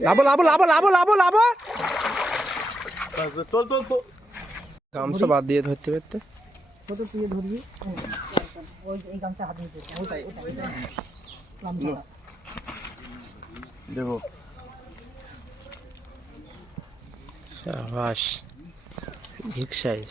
লাভো লাভো লাভো লাভো লাভো লাভো তোল তোল তোল গামছা বাদ দিয়ে ধরতে পারতে কত তুই ধরবি ওই এই গামছা হাত নিতে ওটাই ওটাই ওটাই দেখো সাবাস বিগ সাইজ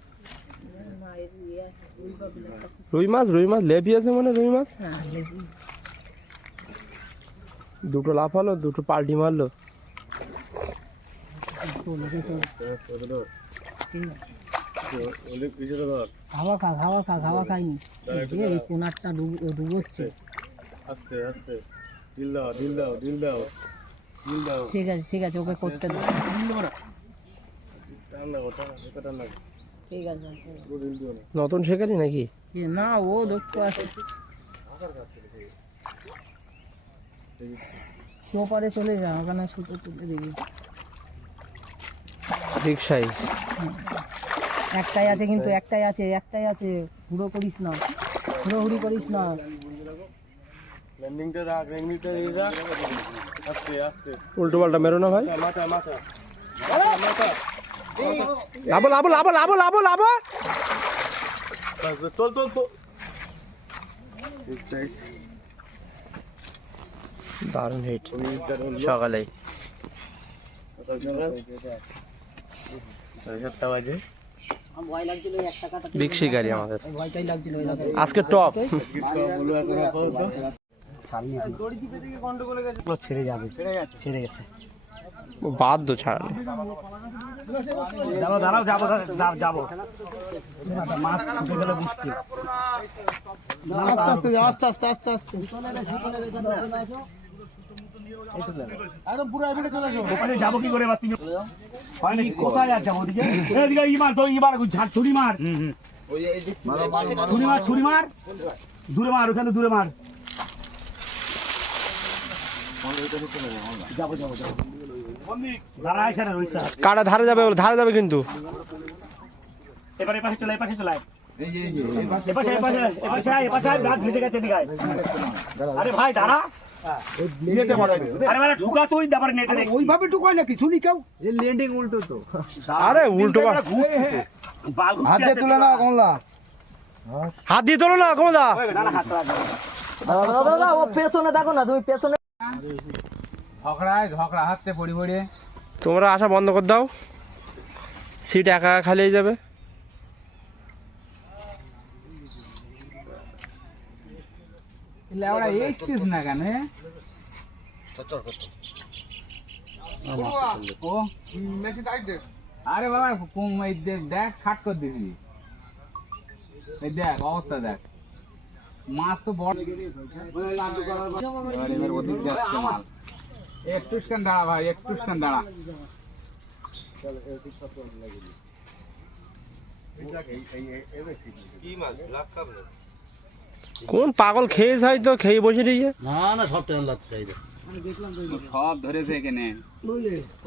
রুই মাছ রুই মাছ লেপি আছে মানে রুই মাছ? দুটো লাফালো দুটো পাল্টি মারলো। হাওয়া খা হাওয়া খা হাওয়া খাইনি। এই কোনারটা ডুব- ডুবোচ্ছে। আস্তে আস্তে ডিল দাও ডিল দাও ডিল দাও ঠিক আছে ঠিক আছে ওকে করতে দাও। টান লাগো টান লাগো টান লাগো নতুন শেখালি নাকি? না ও দক্ষ আছে। ওপারে চলে যা ওখানে সুতো তুলে দিবি। বিগ সাইজ একটাই আছে কিন্তু একটাই আছে একটাই আছে। হুড়ো করিস না হুড়োহুড়ি করিস না। ল্যান্ডিংটা রাখ ল্যান্ডিংটা এই রাখ আস্তে আস্তে। উল্টো পাল্টা মেরো না ভাই। মাথা মাথা। লাভো লাভো লাভো লাভো লাভো লাভো সাইজ দারুণ হিট সকালে সাতটা বাজে। বিগ শিকারি আমাদের। আজকে টপ ছেড়ে যাবে। ছেড়ে গেছে। বাধ্য ছাড়ালে দাঁড়াও যাব যাব যাব। মাছ ছুটে গেলে বুঝতে আস্তে আস্তে আস্তে আস্তে যাব কি করে তুমি? কোথায় আর যাব ওদিকে? এদিকে মার তো মার ঝাড় ছুরি মার। ছুরি মার ছুরি মার। দূরে মার ওখানে দূরে মার। যাব যাব যাব। কাটা ধারে যাবে ধারে যাবে কিন্তু। এবার চলে চলে। আরে ভাই দাঁড়া। ওইভাবে ঢুকায় কেউ? আরে উল্টো বাল ঘুরছে হাত দিয়ে তুলে না কমলা। হাত দিয়ে তোলো না কমদা দাঁড়া হাত রাখ। ও পেছনে দেখো না তুমি পেছনে ঝগড়ায় ঝগড়া হাতে পড়ি পড়ে তোমরা আসা বন্ধ করে দাও। সিট একা একা খালি হয়ে যাবে। লেওড়া এইছিস না কেন এ? ও আরে বাবা কুম এই দেখ খাট করে দিবি। এই দেখ অবস্থা দেখ। মাছ তো বড়। একটু স্ক্যান দাঁড়া ভাই একটু স্ক্যান দাঁড়া। কি মাছ লাখ খাবে কোন পাগল খেয়েছে তো খেয়ে বসে দিয়েছে সব ধরেছে এখানে।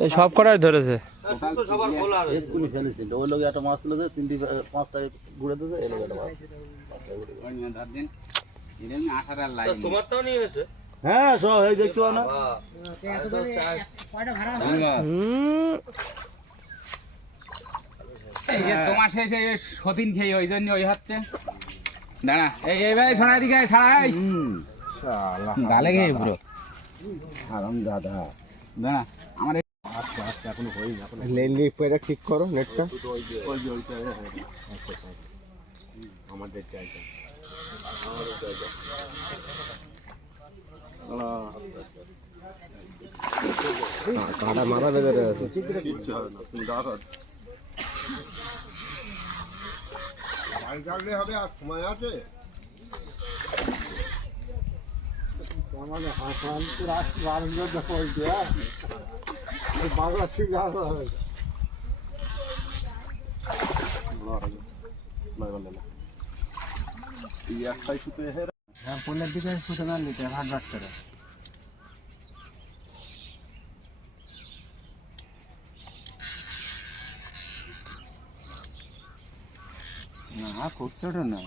এই সব কটাই ধরেছে? তো সবার খোলা আছে ওই নিয়ে ধর দিন। লাইন। তোমারটাও নিয়ে গেছে হুম, এই যে তোমার শেষে সতীন খেয়ে ওই জন্য ওই হচ্ছে। দাঁড়া এই ভাই ছড়া দিকে ছাড়াই গালে গিয়ে পুরো। আরাম দাদা। দাঁড়া আমার লেনলি পেটা ঠিক করো নেটটা আমাদের জায়গা। কাটা মারা বেঁধে আছে কিচ্ছু হবে না তুমি দাঁড়াও গাড়ি থাকলে হবে আর সময় আছে মানে হাসান তো রাস্তা বারঙ্গর দেখো বাংলা ঠিক আছে এই একটাই শুতে হের হ্যাঁ পনেরো দিকে শুতে না নিতে হাট রাখ করে না খুব ছোট না।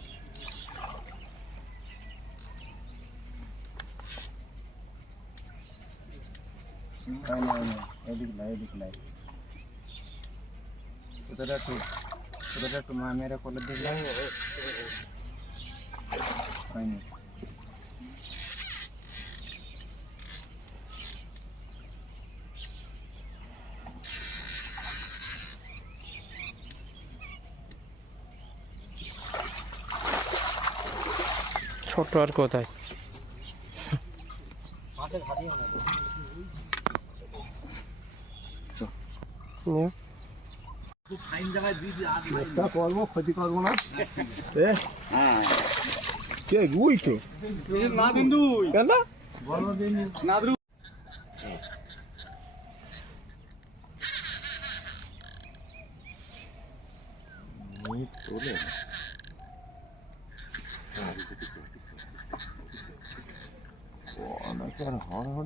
এদিক নাই এদিক নাই কোথাটা একটু কোথাটা একটু মা মেরে করলে দেখলাম হয়নি। ছোট আর কোথায় নিয়ে। একটা কর্ম ক্ষতি করব না এ হ্যাঁ কে গুই তো না বিন্দু কেন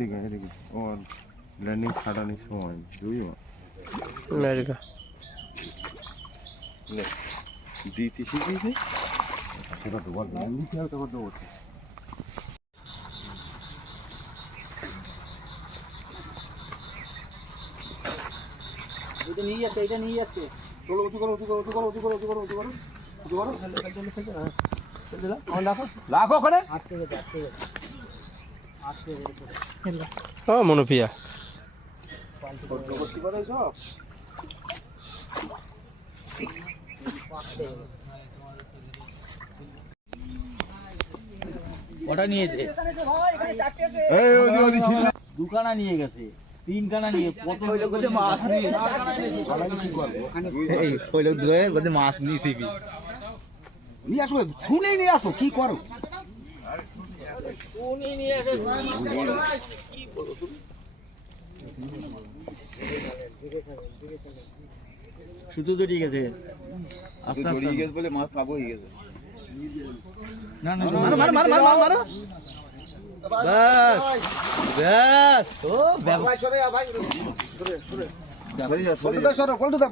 এদিকে এদিকে। ওর ল্যান্ডিং খাটানোর সময় বুঝলো? আমেরিকা। দিতে শিখিয়েছে সেটা তো বল ল্যান্ডিং খেয়াল তোমার দেবো এটা নিয়ে যাচ্ছে এটা নিয়ে যাচ্ছে। চলো উঁচু করো উঁচু করো উঁচু করো উঁচু করো উঁচু করো উঁচু করো। উঁচু করো। লাখো ওখানে? আটকে গেছে আটকে গেছে। আটকে গেছে। ও মনুপিয়া নিয়েছে দুখানা নিয়ে গেছে তিনখানা নিয়ে কত হইল মাছ নিয়ে কি এই হইল ধরে কত মাছ নিয়েছি নিয়ে আসো শুনেই নিয়ে আসো কি করো? শুধু দড়িয়ে গেছে। আস্তে আস্তে। বলে মাছ পাবো হয়ে গেছে। না না মারো মারো মারো মারো মারো ব্যাস ব্যাস। ও ব্যাস। সরে যা সরে যা